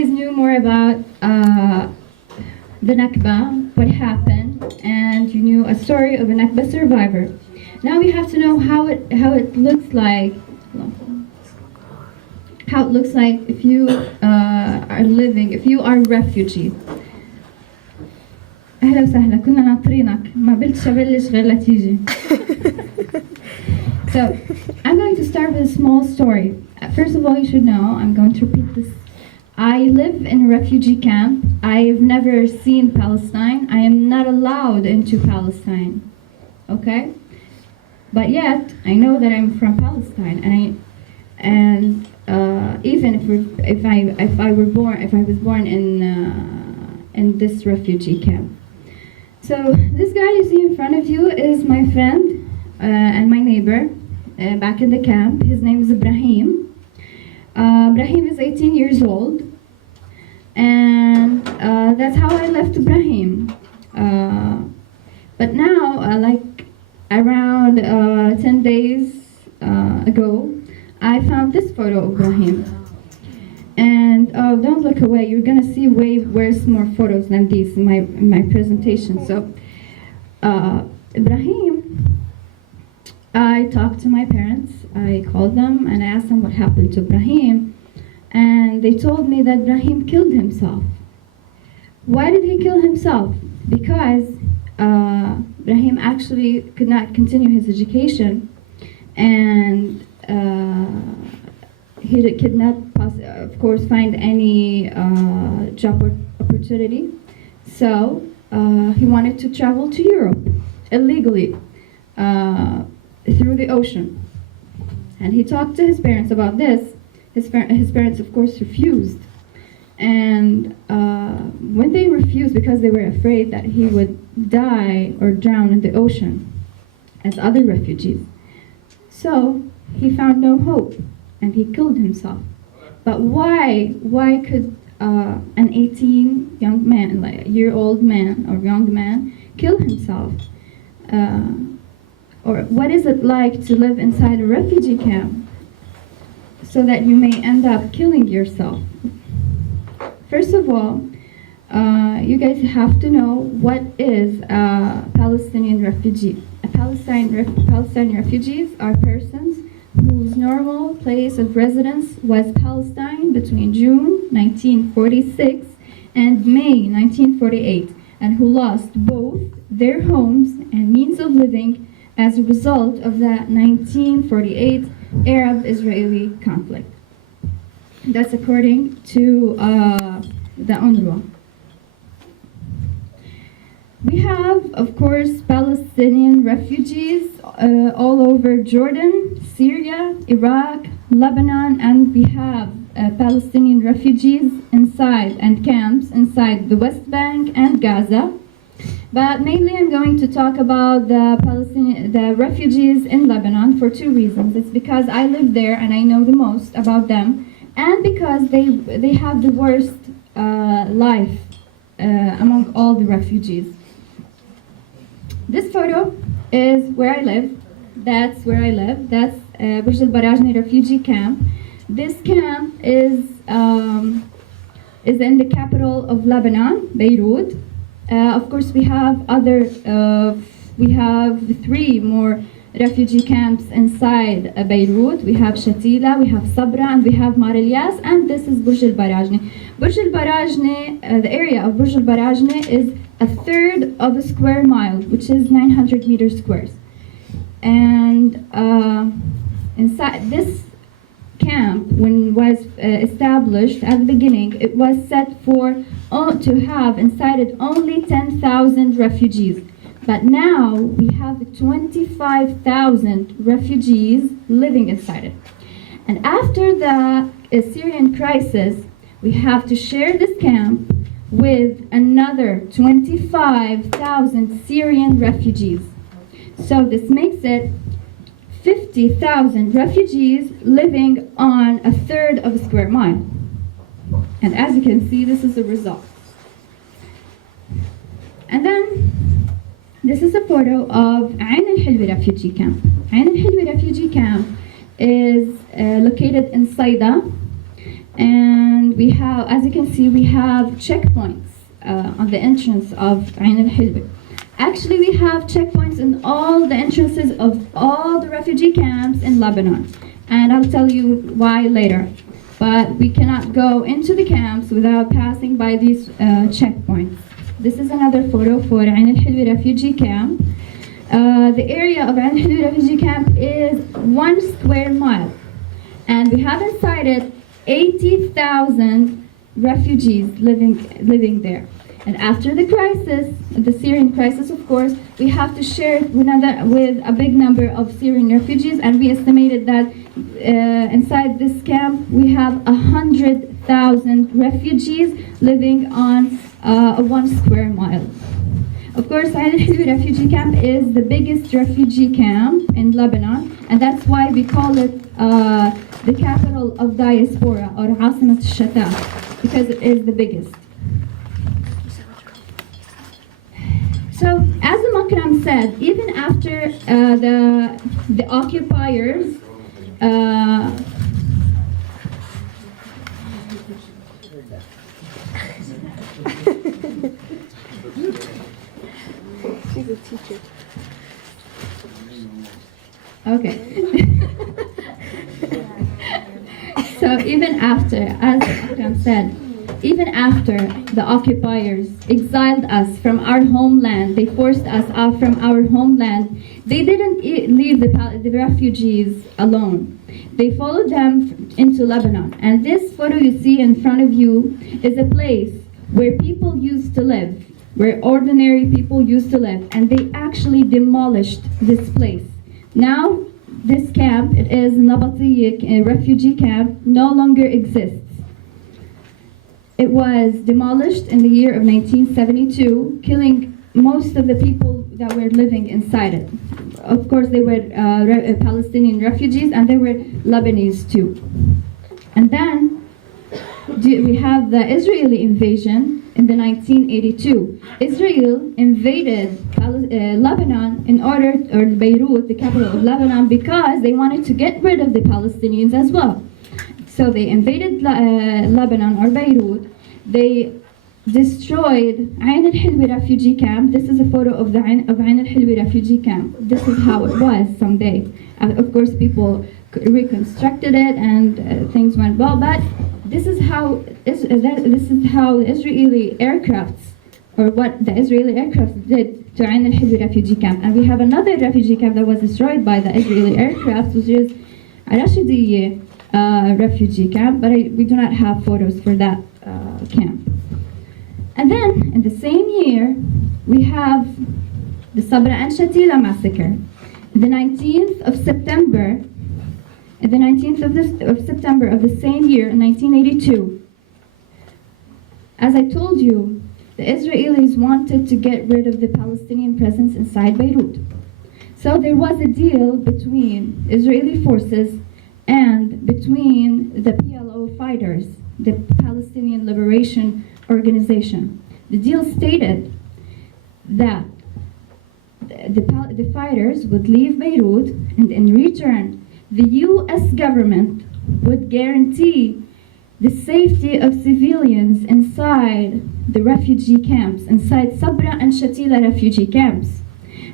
guys knew more about the Nakba, what happened, and you knew a story of a Nakba survivor. Now we have to know how it looks like. How it looks like if you if you are a refugee. أهلا وسهلا كنا ناطرينك ما بلش أبلش غير لا تيجي. So I'm going to start with a small story. First of all, you should know, I'm going to repeat this. I live in a refugee camp. I've never seen Palestine. I am not allowed into Palestine. Okay? But yet, I know that I'm from Palestine, and even if I was born in this refugee camp. So this guy you see in front of you is my friend and my neighbor back in the camp. His name is Ibrahim. Ibrahim is 18 years old, and that's how I left Ibrahim. But now, like around 10 days ago, I found this photo of Ibrahim. And don't look away, you're gonna see way worse more photos than these in my presentation. So, Ibrahim, I talked to my parents, I called them and I asked them what happened to Ibrahim. And they told me that Ibrahim killed himself. Why did he kill himself? Because Ibrahim actually could not continue his education, and he could not, of course, find any job opportunity. So he wanted to travel to Europe illegally through the ocean. And he talked to his parents about this. His parents, of course, refused. And when they refused, because they were afraid that he would die or drown in the ocean as other refugees, so he found no hope and he killed himself. But why could an 18-year-old man or young man kill himself? Or what is it like to live inside a refugee camp so that you may end up killing yourself? First of all, you guys have to know what is a Palestinian refugee. Palestinian refugees are persons whose normal place of residence was Palestine between June 1946 and May 1948, and who lost both their homes and means of living as a result of the 1948 Arab-Israeli conflict. That's according to the UNRWA. We have, of course, Palestinian refugees all over Jordan, Syria, Iraq, Lebanon, and we have Palestinian refugees inside and camps inside the West Bank and Gaza. But mainly I'm going to talk about the refugees in Lebanon for two reasons. It's because I live there and I know the most about them, and because they have the worst life among all the refugees. This photo is where I live. That's where I live. That's Burj al-Barajni refugee camp. This camp is in the capital of Lebanon, Beirut. Of course, we have we have 3 more refugee camps inside Beirut. We have Shatila, we have Sabra, and we have Mar Ilyas, and this is Burj al-Barajni. Burj al-Barajni, the area of Burj al-Barajni is 1/3 of a square mile, which is 900 meters squares. And inside this camp, when it was established at the beginning, it was set to have inside it only 10,000 refugees. But now we have 25,000 refugees living inside it. And after the Syrian crisis, we have to share this camp with another 25,000 Syrian refugees. So this makes it 50,000 refugees living on 1/3 of a square mile. And as you can see, this is the result. And then this is a photo of Ain al-Hilwi refugee camp. Ain al-Hilwi refugee camp is located in Saida, And we have, as you can see, we have checkpoints on the entrance of Ain al-Hilwa. Actually, we have checkpoints in all the entrances of all the refugee camps in Lebanon. And I'll tell you why later. But we cannot go into the camps without passing by these checkpoints. This is another photo for Ain al-Hilwa refugee camp. The area of Ain al-Hilwa refugee camp is 1 square mile. And we have inside it 80,000 refugees living there. And after the crisis, the Syrian crisis, of course, we have to share it with a big number of Syrian refugees, and we estimated that inside this camp we have 100,000 refugees living on a 1 square mile. Of course, Ain al-Hilwa refugee camp is the biggest refugee camp in Lebanon, and that's why we call it the capital of diaspora, or عاصمة الشتات, because it is the biggest. So, as Akram said, even after the occupiers she's a teacher. Okay. So even after, as Akram said, even after the occupiers exiled us from our homeland, they forced us out from our homeland, they didn't leave the refugees alone. They followed them into Lebanon. And this photo you see in front of you is a place where people used to live, where ordinary people used to live, and they actually demolished this place. Now, this camp, it is Nakba refugee camp, no longer exists. It was demolished in the year of 1972, killing most of the people that were living inside it. Of course, they were Palestinian refugees, and they were Lebanese too. And then we have the Israeli invasion in the 1982. Israel invaded Lebanon or Beirut, the capital of Lebanon, because they wanted to get rid of the Palestinians as well. So they invaded Lebanon or Beirut. They destroyed Ain al-Hilwa refugee camp. This is a photo of Ain al-Hilwa refugee camp. This is how it was someday. Of course, people reconstructed it and things went well, but this is how the Israeli aircrafts, or what the Israeli aircrafts did to Ain al-Hilwa refugee camp. And we have another refugee camp that was destroyed by the Israeli aircraft, which is Al-Rashidiyya refugee camp, but we do not have photos for that camp. And then, in the same year, we have the Sabra and Shatila massacre. The 19th of September, the 19th of September of the same year, in 1982, as I told you, the Israelis wanted to get rid of the Palestinian presence inside Beirut. So there was a deal between Israeli forces and between the PLO fighters, the Palestinian Liberation Organization. The deal stated that the fighters would leave Beirut, and in return, the US government would guarantee the safety of civilians inside the refugee camps, inside Sabra and Shatila refugee camps.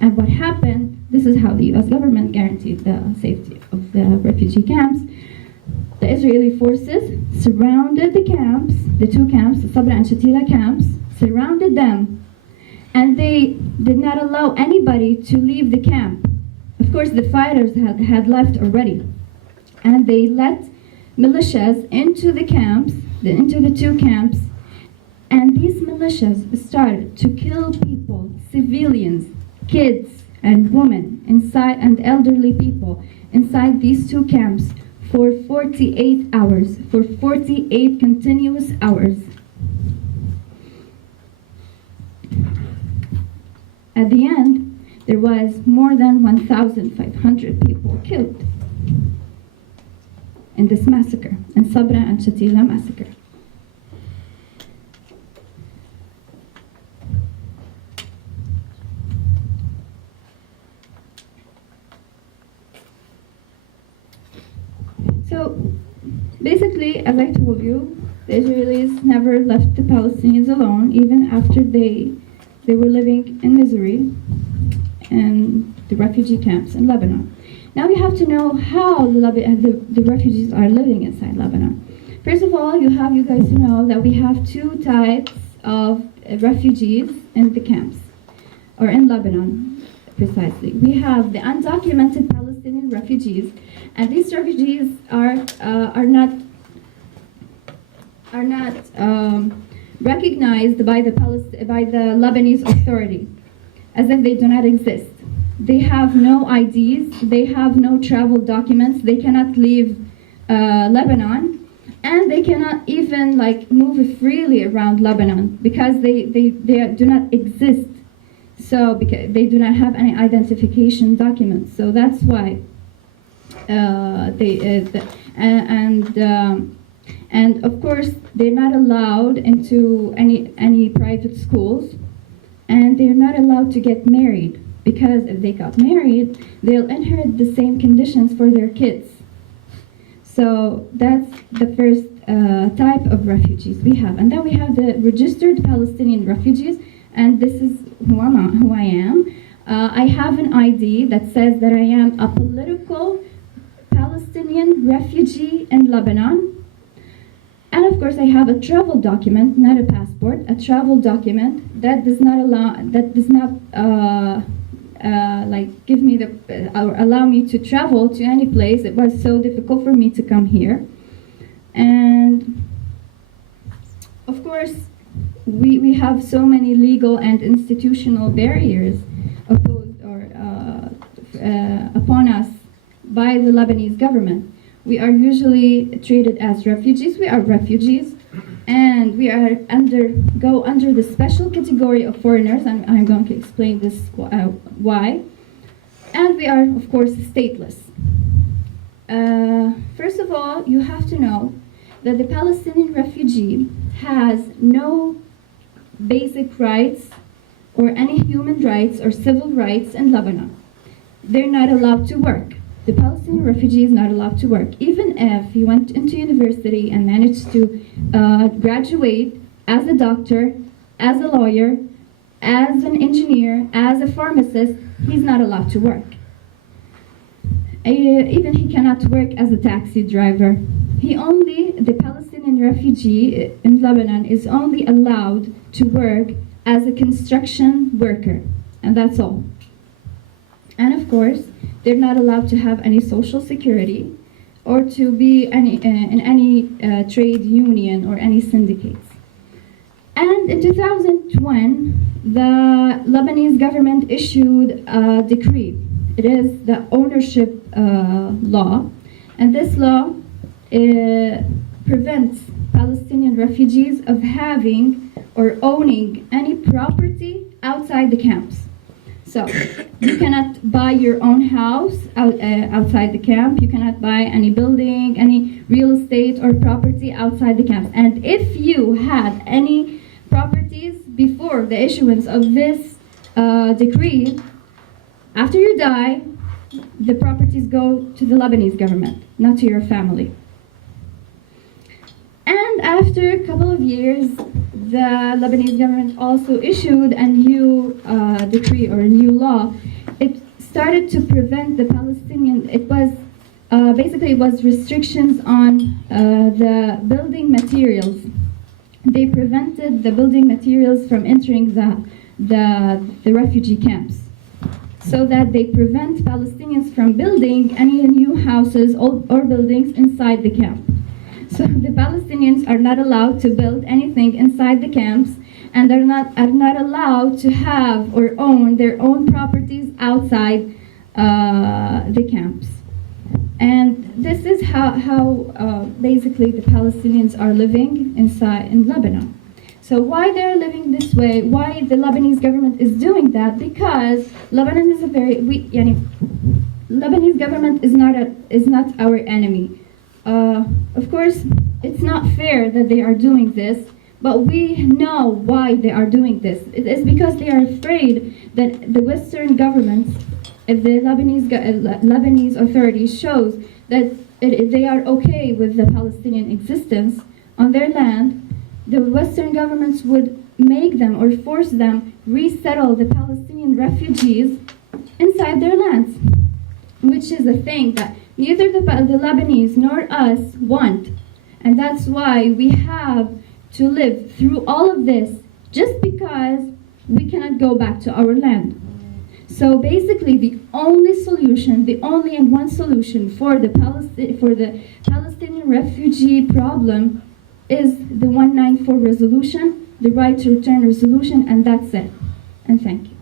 And what happened, this is how the US government guaranteed the safety of the refugee camps. The Israeli forces surrounded the camps, the two camps, the Sabra and Shatila camps, surrounded them, and they did not allow anybody to leave the camp. Of course, the fighters had left already, and they let militias into the camps, into the two camps, and these militias started to kill people, civilians, kids and women inside, and elderly people inside these two camps for 48 hours, for 48 continuous hours. At the end, there was more than 1,500 people killed in this massacre, in Sabra and Shatila massacre. So Basically, as I told you, the Israelis never left the Palestinians alone, even after they were living in misery in the refugee camps in Lebanon. Now we have to know how the refugees are living inside Lebanon. First of all, you guys to know that we have two types of refugees in the camps, or in Lebanon, precisely. We have the undocumented Palestinian refugees, and these refugees are not recognized by the Lebanese authority, as if they do not exist. They have no IDs, they have no travel documents, they cannot leave Lebanon, and they cannot even move freely around Lebanon because they do not exist. So because they do not have any identification documents, so that's why and of course they're not allowed into any private schools, and they're not allowed to get married, because if they got married, they'll inherit the same conditions for their kids. So that's the first type of refugees we have. And then we have the registered Palestinian refugees, and this is who I am. I have an ID that says that I am a political Palestinian refugee in Lebanon. And of course I have a travel document, not a passport, a travel document that does not give me or allow me to travel to any place. It was so difficult for me to come here. And of course, we have so many legal and institutional barriers opposed or upon us by the Lebanese government. We are usually treated as refugees. We are refugees, and we are go under the special category of foreigners, and I'm going to explain this why. And we are, of course, stateless. First of all, you have to know that the Palestinian refugee has no basic rights or any human rights or civil rights in Lebanon. They're not allowed to work. The Palestinian refugee is not allowed to work. Even if he went into university and managed to graduate as a doctor, as a lawyer, as an engineer, as a pharmacist, he's not allowed to work. Even he cannot work as a taxi driver. The Palestinian refugee in Lebanon is only allowed to work as a construction worker, and that's all. And of course, they're not allowed to have any social security or to be in any trade union or any syndicates. And in 2001, the Lebanese government issued a decree. It is the ownership law, and this law prevents Palestinian refugees of having or owning any property outside the camps. So you cannot buy your own house outside the camp. You cannot buy any building, any real estate or property outside the camps. And if you had any properties before the issuance of this decree, after you die, the properties go to the Lebanese government, not to your family. And after a couple of years, the Lebanese government also issued a new decree or a new law. It started to prevent the Palestinian, it was restrictions on the building materials. They prevented the building materials from entering the refugee camps, so that they prevent Palestinians from building any new houses or buildings inside the camp. So the Palestinians are not allowed to build anything inside the camps, and are not allowed to have or own their own properties outside the camps. And this is how basically the Palestinians are living in Lebanon. So why they're living this way, why the Lebanese government is doing that? Because Lebanon is Lebanese government is not our enemy. Of course, it's not fair that they are doing this, but we know why they are doing this. It is because they are afraid that the Western governments, if the Lebanese authorities shows that they are okay with the Palestinian existence on their land, the Western governments would make them or force them resettle the Palestinian refugees inside their lands, which is a thing that neither the Lebanese nor us want. And that's why we have to live through all of this just because we cannot go back to our land. So basically the only solution, the only and one solution for the Palestinian refugee problem is the 194 resolution, the right to return resolution, and that's it. And thank you.